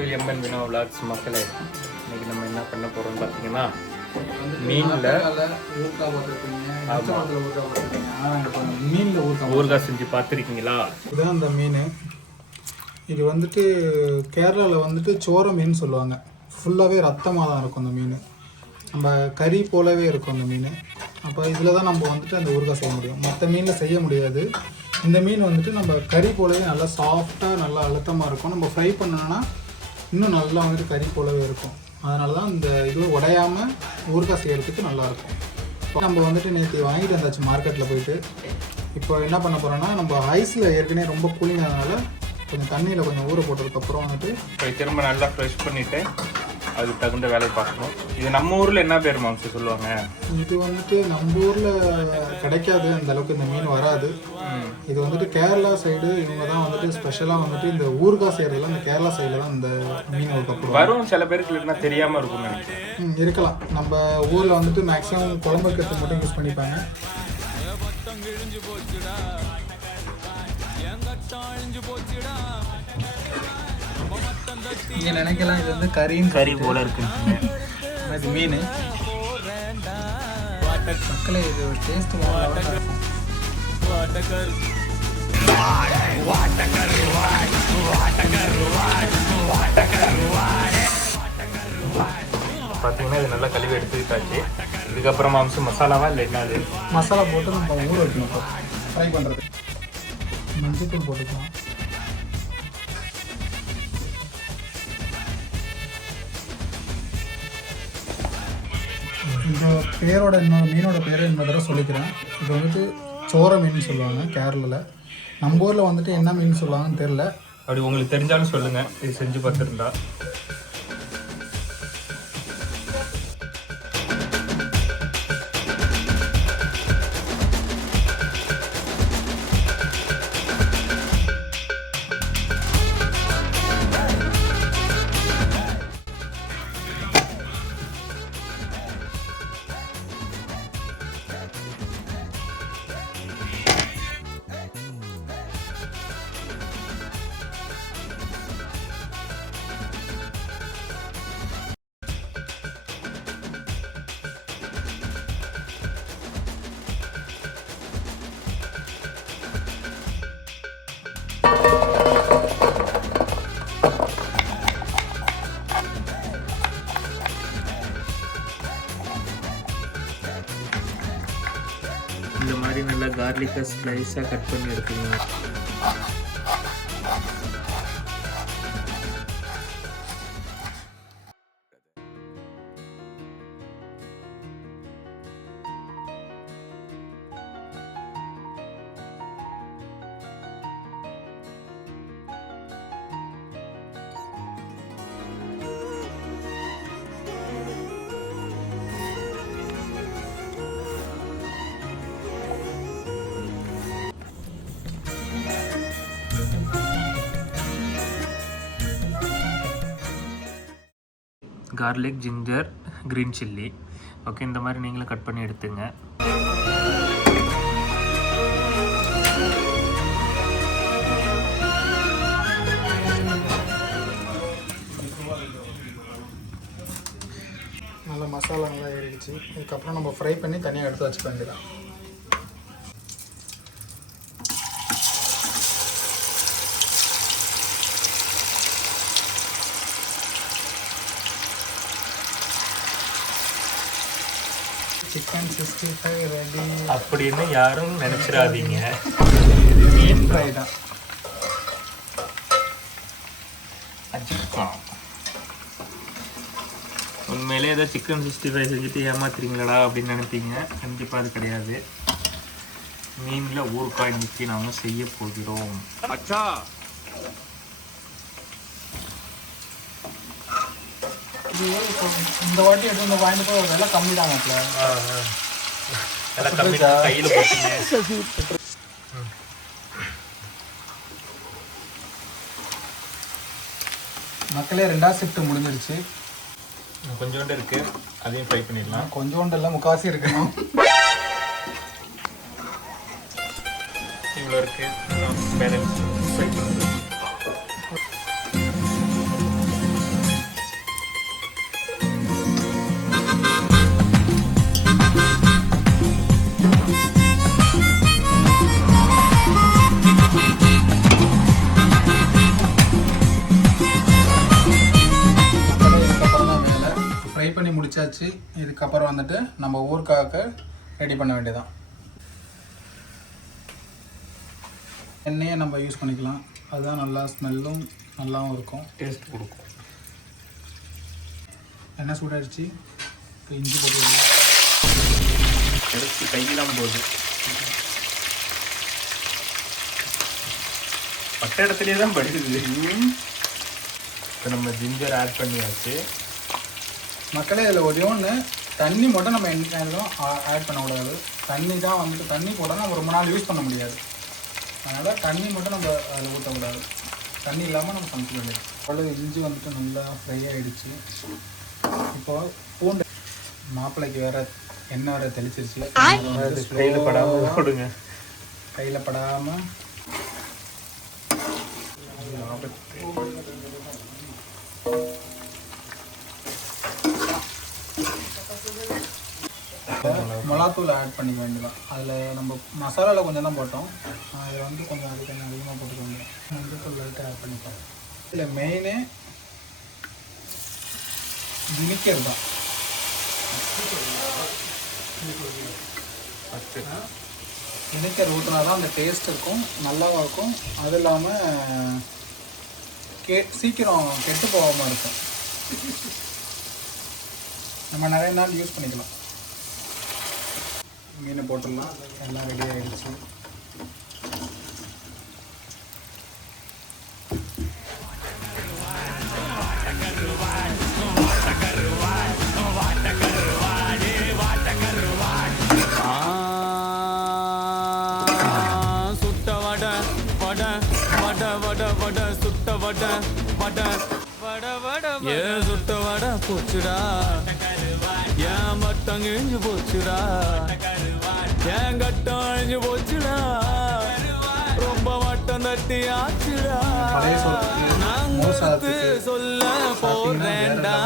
To MN Vino vlogs மக்களே. இன்னைக்கு நம்ம என்ன பண்ண போகிறோம்னு பார்த்தீங்கன்னா மீனில் ஊறுகாய் செஞ்சு பார்த்துருக்கீங்களா? இதுதான் அந்த மீன். இது வந்துட்டு கேரளாவில் வந்துட்டு சோர மீன் சொல்லுவாங்க. ஃபுல்லாகவே ரத்தமாக தான் இருக்கும் அந்த மீன். நம்ம கறி போலவே இருக்கும் அந்த மீன். அப்போ இதில் தான் நம்ம வந்துட்டு அந்த ஊறுகாய் செய்ய முடியும். மற்ற மீனில் செய்ய முடியாது. இந்த மீன் வந்துட்டு நம்ம கறி போலவே நல்லா சாஃப்டாக நல்லா அழுத்தமாக இருக்கும். நம்ம ஃப்ரை பண்ணோன்னா இன்னும் நல்லா வந்துட்டு கறி போலவே இருக்கும். அதனால தான் இந்த இது உடையாமல் ஊறுகாய் செய்கிறதுக்கு நல்லாயிருக்கும். இப்போ நம்ம வந்துட்டு நேற்று வாங்கிட்டு வந்தாச்சு மார்க்கெட்டில் போயிட்டு. இப்போ என்ன பண்ண போகிறோன்னா, நம்ம ஐஸில் ஏற்கனவே ரொம்ப கூலிங் ஆனதுனால கொஞ்சம் தண்ணியில் கொஞ்சம் ஊற போட்டதுக்கப்புறம் வந்துட்டு இப்போ திரும்ப நல்லா ஃப்ரெஷ் பண்ணிவிட்டு அதுக்கு தகுந்த வேலையை பார்க்கணும். இது நம்ம ஊரில் என்ன பேர் மாம்சு சொல்லுவாங்க? இது வந்துட்டு நம்ம ஊரில் கிடைக்காது, அந்த அளவுக்கு இந்த மீன் வராது. இது வந்துட்டு கேரளா சைடு இவங்க தான் வந்துட்டு ஸ்பெஷலாக வந்துட்டு இந்த ஊறுகாய் செய்கிறதுல இந்த கேரளா சைடில் தான் இந்த மீன் வைக்கப்படுவோம். வரும் சில பேருக்கு இல்லைன்னா தெரியாமல் இருக்கும்னு நினைக்கிறேன். இருக்கலாம். நம்ம ஊரில் வந்துட்டு மேக்ஸிமம் குழம்பு வைக்கிறதுக்கு மட்டும் யூஸ் பண்ணிப்பாங்க. நீங்கள் நினைக்கலாம் இது வந்து கறி போல இருக்கு. இது மீன் மக்களே, இது ஒரு டேஸ்ட் பார்த்தீங்கன்னா இது நல்லா கழுவி எடுத்துக்கிட்டாச்சு. இதுக்கப்புறம் மாம்சம் மசாலாவா இல்லை என்னது? மசாலா போட்டு நம்ம ஊற வைக்கணும். ஃப்ரை பண்ணுறது மஞ்சள் போட்டுக்கலாம். இந்த பேரோட மீனோட பேரை இன்னொரு தடவை சொல்லிக்கிறேன். இது வந்துட்டு சோர மீன் சொல்லுவாங்க கேரளாவில். நம்ம ஊரில் வந்துட்டு என்ன மீன் சொல்லுவாங்கன்னு தெரில. அப்படி உங்களுக்கு தெரிஞ்சாலும் சொல்லுங்கள், இது செஞ்சு பார்த்துருந்தா. இந்த மாதிரி நல்லா கார்லிக்காக ஸ்லைஸாக கட் பண்ணி எடுத்துக்கணும். Garlic, ginger, green chilli. Okay, இந்த மாதிரி நீங்களும் கட் பண்ணி எடுத்துங்க. நல்லா மசாலா நல்லா ஏறிடுச்சு. இதுக்கப்புறம் நம்ம ஃப்ரை பண்ணி தனியாக எடுத்து வச்சுக்க வேண்டியதான். சிக்கன் 65 ரெடி அப்படின்னு யாரும் நினச்சிடாதீங்க. மீன் ஃப்ரை தான். உண்மையிலே ஏதோ சிக்கன் 65 செஞ்சுட்டு ஏமாத்துறீங்களா அப்படின்னு நினைப்பீங்க. கண்டிப்பாக அது கிடையாது. மீனில் ஊறுகாய் இன்னைக்கு நாம் செய்ய போகிறோம். இந்த வாட்டி எடுத்து வாங்கிட்டு போய் விலை கம்மி தான். விலை கம்மி தான், கையில் போட்டுங்க. மக்களே, 2வது ஷிஃப்ட் முடிஞ்சிருச்சு. கொஞ்சோண்டு இருக்கு, அதையும் ஃப்ரை பண்ணிடலாம். கொஞ்சோண்டு இல்லை, முக்காசி இருக்கணும். இவ்வளோ இருக்கு, பேலன்ஸ் ஃப்ரை பண்ணுறது. வச்சாச்சு. இதுக்கப்புறம் வந்துட்டு நம்ம ஊறுகாய்க்கு ரெடி பண்ண வேண்டியதான். எண்ணெயை நம்ம யூஸ் பண்ணிக்கலாம், அதுதான் நல்லா ஸ்மெல்லும் நல்லாவும் இருக்கும், டேஸ்ட் கொடுக்கும். எண்ணெய் சூடாகிடுச்சு. இப்போ இஞ்சி போட்டு எடுத்து கையெல்லாம் போகுது. பட்ட இடத்துலேயே தான் படுக்குது. இப்போ நம்ம ஜிஞ்சர் ஆட் பண்ணியாச்சு. மக்களே இதில் ஒரே ஒன்று, தண்ணி மட்டும் நம்ம எந்த நேரம் ஆட் பண்ணக்கூடாது. தண்ணி தான் வந்துட்டு, தண்ணி போட்டால் நம்ம ரொம்ப நாள் யூஸ் பண்ண முடியாது. அதனால் தண்ணி மட்டும் நம்ம அதில் ஊற்றக்கூடாது. தண்ணி இல்லாமல் நம்ம சமைக்க வேண்டியது. அவ்வளோ இஞ்சி வந்துட்டு நல்லா ஃப்ரை ஆகிடுச்சு. இப்போ பூண்டு, மாப்பிள்ளைக்கு வேறு எண்ணெய் வேறு தெளிச்சிருச்சு. கையில் படாமல் போடுங்க. கையில் படாமல் மிளகாத்தூள் ஆட் பண்ணிக்க வேண்டியதான். அதில் நம்ம மசாலாவில் கொஞ்சம் தான் போட்டோம், அதில் வந்து கொஞ்சம் அதிகமாக போட்டுக்கோங்க. மஞ்சள் லைட்டாக ஆட் பண்ணிப்போம். இதில் மெயினே வினிகர் தான். வினிகர் ஊற்றினா தான் அந்த டேஸ்ட் இருக்கும், நல்லாவும் இருக்கும். அது இல்லாமல் சீக்கிரம் கெட்டு போகாமல் இருக்கும். நம்ம நிறைய நாள் யூஸ் பண்ணிக்கலாம். மீனை போட்டுடலாம். எல்லாம் ரெடி ஆகிடுச்சு. சுட்ட வடை வடை வடை வடை வடை சுட்ட வடை வடை வடை வடை ஏ சுட்ட வடை போச்சுடா, ஏன் மட்டம் கிழிஞ்சு போச்சுடா, ஏன் கட்டம் அழிஞ்சு போச்சுடா, ரொம்ப மட்டம் தட்டி ஆச்சுடா. நான் சொல்ல போறேன்டா,